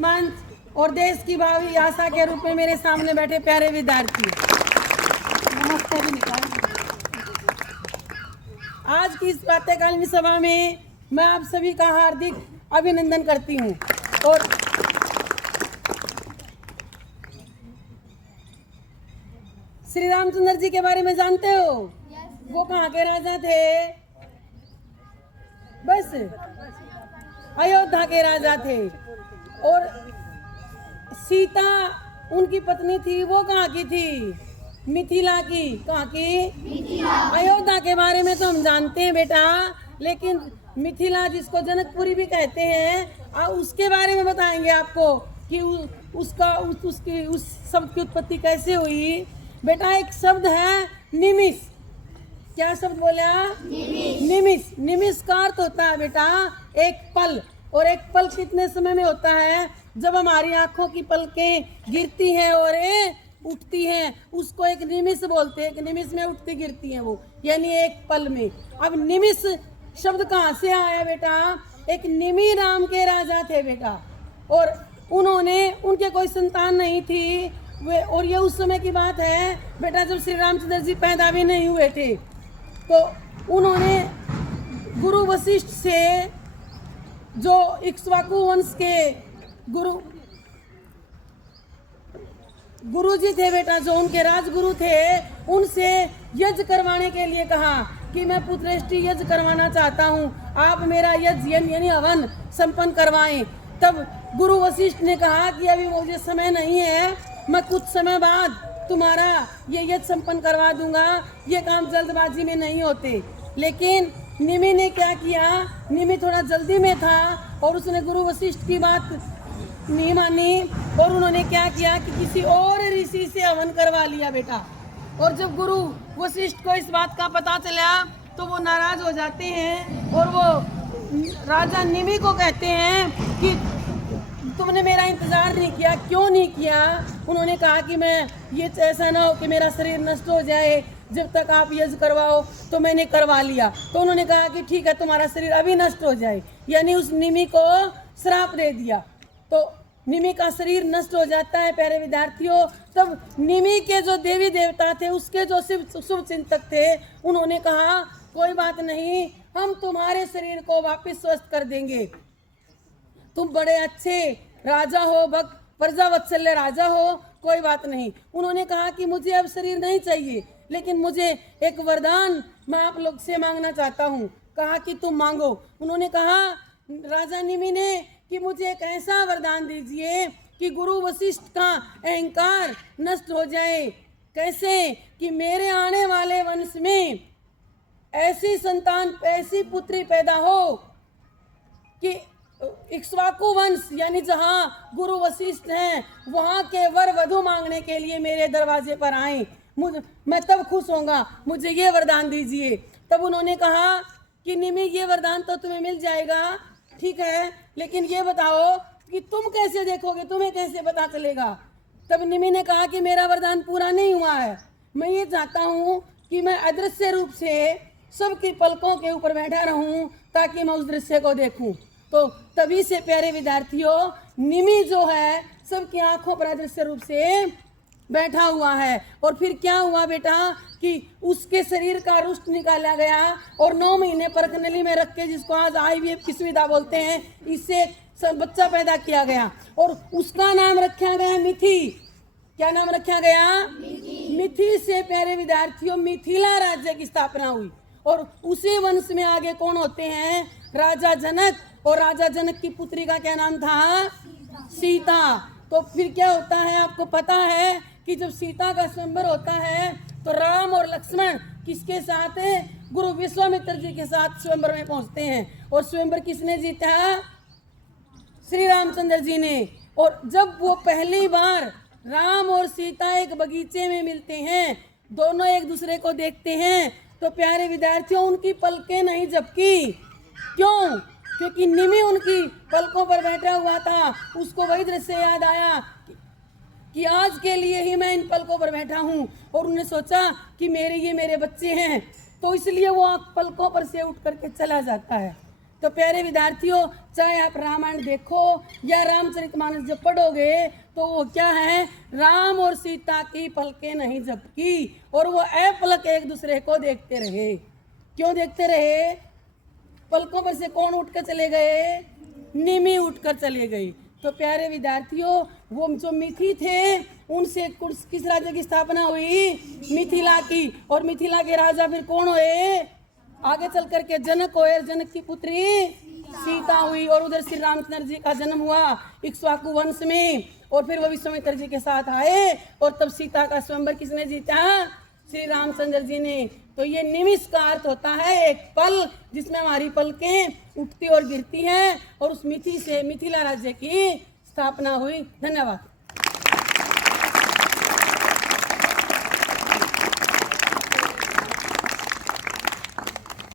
मंच और देश की भावी आशा के रूप में मेरे सामने बैठे प्यारे विद्यार्थी, नमस्ते भी निकाल। आज की इस प्रातःकालीन सभा में मैं आप सभी का हार्दिक अभिनंदन करती हूँ। और श्री रामचंद्र जी के बारे में जानते हो? वो कहाँ के राजा थे? बस अयोध्या के राजा थे। और सीता उनकी पत्नी थी, वो कहाँ की थी? मिथिला की। कहाँ की? अयोध्या के बारे में तो हम जानते हैं बेटा, लेकिन मिथिला जिसको जनकपुरी भी कहते हैं, उसके बारे में बताएंगे आपको कि उस शब्द की उत्पत्ति कैसे हुई। बेटा एक शब्द है निमिष। क्या शब्द बोला? निमिष। निमिष का अर्थ होता है बेटा एक पल। और एक पल कितने समय में होता है? जब हमारी आंखों की पलकें गिरती हैं और उठती हैं, उसको एक निमिष बोलते हैं। एक निमिष में उठती गिरती हैं वो, यानी एक पल में। अब निमिष शब्द कहाँ से आया बेटा? एक निमि नाम के राजा थे बेटा, और उनके कोई संतान नहीं थी वे। और ये उस समय की बात है बेटा जब श्री रामचंद्र जी पैदा भी नहीं हुए थे। तो उन्होंने गुरु वशिष्ठ से, जो इक्ष्वाकु वंश के गुरु जी थे बेटा, जो उनके राजगुरु थे, उनसे यज्ञ करवाने के लिए कहा कि मैं पुत्रेष्टि यज्ञ करवाना चाहता हूँ, आप मेरा यज्ञ यानी हवन संपन्न करवाएं। तब गुरु वशिष्ठ ने कहा कि अभी मुझे समय नहीं है, मैं कुछ समय बाद तुम्हारा ये यज्ञ संपन्न करवा दूंगा, ये काम जल्दबाजी में नहीं होते। लेकिन निमि ने क्या किया? निमि थोड़ा जल्दी में था और उसने गुरु वशिष्ठ की बात नहीं मानी, और उन्होंने क्या किया कि किसी और ऋषि से हवन करवा लिया बेटा। और जब गुरु वशिष्ठ को इस बात का पता चला तो वो नाराज हो जाते हैं और वो राजा निमि को कहते हैं कि तुमने मेरा इंतजार नहीं किया। क्यों नहीं किया? उन्होंने कहा कि मैं ये ऐसा ना हो कि मेरा शरीर नष्ट हो जाए, जब तक आप यज्ञ करवाओ। तो मैंने करवा लिया। तो उन्होंने कहा कि ठीक है, तुम्हारा शरीर अभी नष्ट हो जाए, यानी उस निमि को श्राप दे दिया। तो निमि का शरीर नष्ट हो जाता है प्यारे विद्यार्थियों। तब निमि के जो देवी देवता थे, उसके जो शुभ चिंतक थे, उन्होंने कहा कोई बात नहीं, हम तुम्हारे शरीर को वापस स्वस्थ कर देंगे। तुम बड़े अच्छे राजा हो, भक्त प्रजावत्सल्य राजा हो, कोई बात नहीं। उन्होंने कहा कि मुझे अब शरीर नहीं चाहिए, लेकिन मुझे एक वरदान मैं आप लोग से मांगना चाहता हूँ। कहा कि तुम मांगो। उन्होंने कहा राजा निमि ने कि मुझे एक ऐसा वरदान दीजिए कि गुरु वशिष्ठ का अहंकार नष्ट हो जाए। कैसे? कि मेरे आने वाले वंश में ऐसी संतान, ऐसी पुत्री पैदा हो कि इक्ष्वाकु वंश यानी जहाँ गुरु वशिष्ठ हैं, वहाँ के वर वधु मांगने के लिए मेरे दरवाजे पर आए। मैं तब खुश होऊंगा, मुझे ये वरदान दीजिए। तब उन्होंने कहा कि निमि ये वरदान तो तुम्हें मिल जाएगा, ठीक है, लेकिन ये बताओ कि तुम कैसे देखोगे, तुम्हें कैसे पता चलेगा? तब निमि ने कहा कि मेरा वरदान पूरा नहीं हुआ है, मैं ये चाहता हूँ कि मैं अदृश्य रूप से सबकी पलकों के ऊपर बैठा रहूं ताकि मैं उस दृश्य को देखूं। तो तभी से प्यारे विद्यार्थियों, निमि जो है सबकी आंखों पर अदृश्य रूप से बैठा हुआ है। और फिर क्या हुआ बेटा कि उसके शरीर का रुष्ट निकाला गया और 9 महीने परखनली में रख के, जिसको आज IVF की सुविधा बोलते हैं, इससे बच्चा पैदा किया गया और उसका नाम रखा गया मिथि। क्या नाम रखा गया? मिथि से प्यारे विद्यार्थियों मिथिला राज्य की स्थापना हुई। और उसी वंश में आगे कौन होते हैं? राजा जनक। और राजा जनक की पुत्री का क्या नाम था? सीता। तो फिर क्या होता है आपको पता है कि जब सीता का स्वयंवर होता है तो राम और लक्ष्मण किसके साथ? गुरु विश्वामित्र जी के साथ स्वयंवर में पहुंचते हैं। और स्वयंवर किसने जीता? श्री रामचंद्र जी ने। और जब वो पहली बार राम और सीता एक बगीचे में मिलते हैं, दोनों एक दूसरे को देखते हैं, तो प्यारे विद्यार्थियों उनकी पलकें नहीं झपकी। क्यों? क्योंकि निमि उनकी पलकों पर बैठा हुआ था। उसको वही दृश्य याद आया कि आज के लिए ही मैं इन पलकों पर बैठा हूँ। और उन्होंने सोचा कि ये मेरे बच्चे हैं, तो इसलिए वो पलकों पर से उठ करके चला जाता है। तो प्यारे विद्यार्थियों, चाहे आप रामायण देखो या रामचरितमानस जब पढ़ोगे तो वो क्या है, राम और सीता की पलकें नहीं झपकी और वो अपलक एक दूसरे को देखते रहे। क्यों देखते रहे? पलकों पर से कौन उठकर चले गए? निमि उठकर चले गई। तो प्यारे विद्यार्थियों, वो जो मिथि थे उनसे किस राज्य की स्थापना हुई? मिथिला की। और मिथिला के राजा फिर कौन हुए? आगे चल करके जनक हुए। जनक की पुत्री सीता हुई और उधर श्री रामचंद्र जी का जन्म हुआ इक्ष्वाकु वंश में। और फिर वो विश्वामित्र जी के साथ आए और तब सीता का स्वयंवर किसने जीता? श्री रामचंद्र जी ने। तो ये निमिष का अर्थ होता है एक पल जिसमें हमारी पलकें उठती और गिरती हैं और उस मिथि से मिथिला राज्य की स्थापना हुई। धन्यवाद।